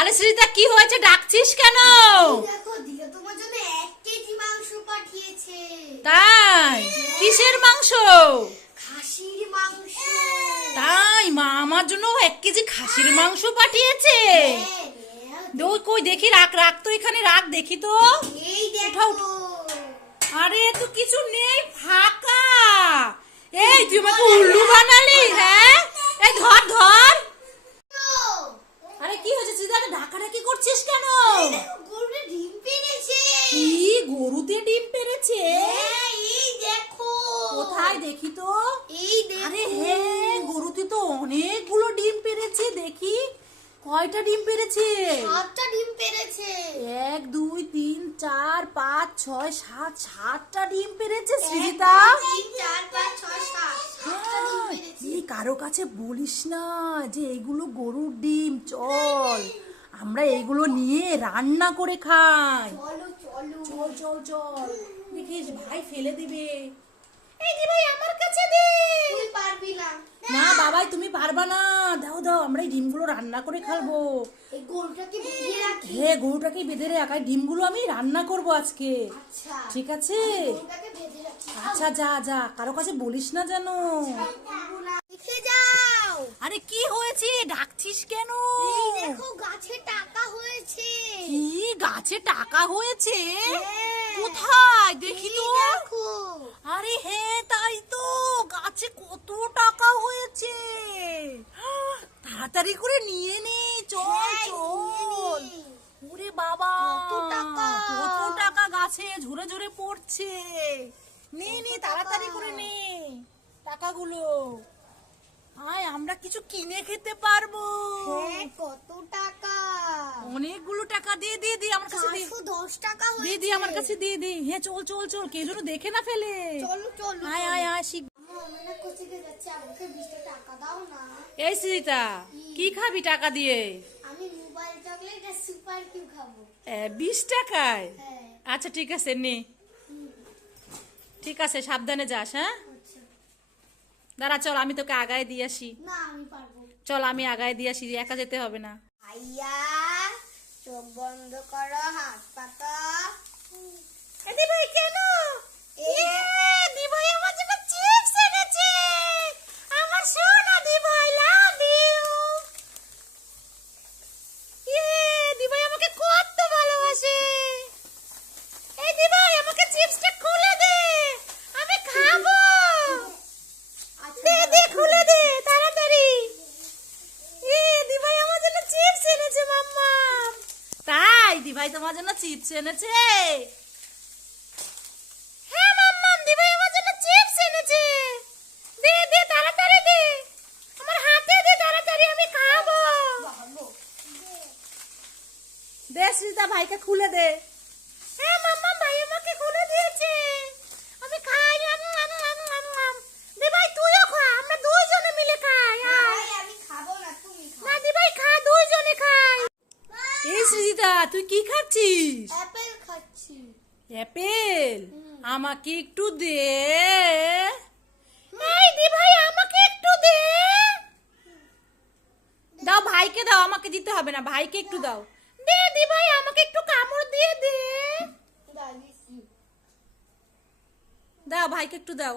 আরে শ্রীতা, কি হয়েছে, ডাকছিস কেন? দেখো দিদা তোমার জন্য 1 কেজি মাংস পাঠিয়েছে। তাই? কিসের মাংস? খাসির মাংস। তাই? মা আমার জন্য 1 কেজি খাসির মাংস পাঠিয়েছে। কই দেখি, রাখ রাখ তো, এখানে রাখ দেখি তো। এই দেখো। আরে তো কিছু নেই, ফাঁকা। এই তুই আমাকে উল্লু বানালি? হ্যাঁ, এই ধর ধর। আরে কি হয়েছে শ্রীতা, ঢাকাঢাকি করছিস কেন? গরুটা ডিম পেড়েছে। কি গরুতে ডিম পেড়েছে? এই দেখো। কোথায় দেখি তো। এই দেখো। আরে হ্যাঁ, গরুতে তো অনেকগুলো ডিম পেড়েছে, দেখি কয়টা ডিম পেড়েছে। 7টা ডিম পেড়েছে। 1 2 3 4 5 6 7 7টা ডিম পেড়েছে শ্রীজিতা। 3 4 5 6 7টা ডিম পেড়েছে। এই কারো কাছে বলিস না যে এগুলো গরুর ডিম। চল আমরা এগুলো নিয়ে রান্না করে খাই। চলো চলো। চল চল চল, দেখিস ভাই ফেলে দিবে। এই দি ভাই, আমার কাছে দে। তুই পারবি না। না বাবাই, তুমি পারবা না। দাও দাও, আমরা এই ডিমগুলো রান্না করে খাবো। এই গরুটাকে বেঁধে রাখি। হ্যাঁ, গরুটাকে বেঁধে রাখ, আর ডিমগুলো আমি রান্না করব আজকে। আচ্ছা। ঠিক আছে? গরুটাকে বেঁধে রাখি। আচ্ছা যা যা, কারো কাছে বলিস না যেন। লিখে যাও। আরে কি হয়েছে, ডাকছিস কেন? এই দেখো গাছে টাকা হয়েছে। কি গাছে টাকা হয়েছে? হ্যাঁ। কোথায় দেখি তো। এই দেখো। আরে হ্যাঁ, তাই তো, গাছে কত টাকা হয়েছে। তাড়াতাড়ি করে নিয়ে নে, চল হ্যাঁ, চল। নিয়ে নে। ওরে বাবা, কত টাকা। কত টাকা গাছে ঝরে ঝরে পড়ছে। নে নে, তাড়াতাড়ি করে নে টাকাগুলো। আয়, আমরা কিছু কিনে খেতে পারবো। হ্যাঁ, কত টাকা। অনেকগুলো টাকা। দিয়ে দিয়ে দিয়ে আমার কাছে দে। 410 টাকা হয়েছে। দিয়ে দিয়ে আমার কাছে দিয়ে দে। হ্যাঁ চল চল চল, কে যেন দেখে না ফেলে। চলো চলো। আয় আয় আয়, শিখ। আমরা না কোচিংয়ে যাচ্ছি, আমাকে 20 টাকা দাও না। এই শ্রীতা, কি খাবি টাকা দিয়ে? আমি মোবাইল চকলেট আর সুপার কিউ খাবো। 20 টাকায়? হ্যাঁ। আচ্ছা ঠিক আছে, নে। ঠিক আছে, সাবধানে যাস। হ্যাঁ, আচ্ছা। দাঁড়া, চল আমি তোকে আগায় দিয়ে আসি। না আমি পারবো। চল আমি আগায় দিয়ে আসি, একা যেতে হবে না। ভাইয়া চোখ বন্ধ করো, হাত পাতো। এদি ভাই কেন? এই দি ভাই আমার জন্য চিপস এনেছে। আমার সোনা দি ভাই, লাভ ইউ। দি ভাই আমাকে কত ভালোবাসে। এই দি ভাই, আমাকে চিপসটা খুলে দে, আমি খাবো। আচ্ছা, দে দে, খুলে দে তাড়াতাড়ি। দি ভাই আমার জন্য চিপস এনেছে মাম্মা। তাই? দি ভাই তোমার জন্য চিপস এনেছে? হ্যাঁ মাম্মা, দি ভাই আমার জন্য চিপস এনেছে। দে দে তাড়াতাড়ি দে, আমার হাতে দে তাড়াতাড়ি, আমি খাবো। ভালো। দে শ্রীতা, ভাইকে খুলে দে। হ্যাঁ মাম্মা, ভাই আমাকে খুলে দিয়েছে, আমি খাই। দি ভাই তুইও খা, আমরা দুইজনে মিলে খাই। ভাই আমি খাবো না, তুমি খাও। না দি ভাই, খা, দুইজনে খাই। এই সৃজিতা, তুই কি খাচ্ছিস? অ্যাপেল খাচ্ছি। অ্যাপেল? আমাকে একটু দে। এই দি ভাই, আমাকে একটু দে। দাও, ভাইকে দাও, আমাকে দিতে হবে না, ভাইকে একটু দাও। দে দি ভাই, আমাকে একটু কামড় দিয়ে দে। দাঁড়িয়েছি। দাও, ভাইকে একটু দাও।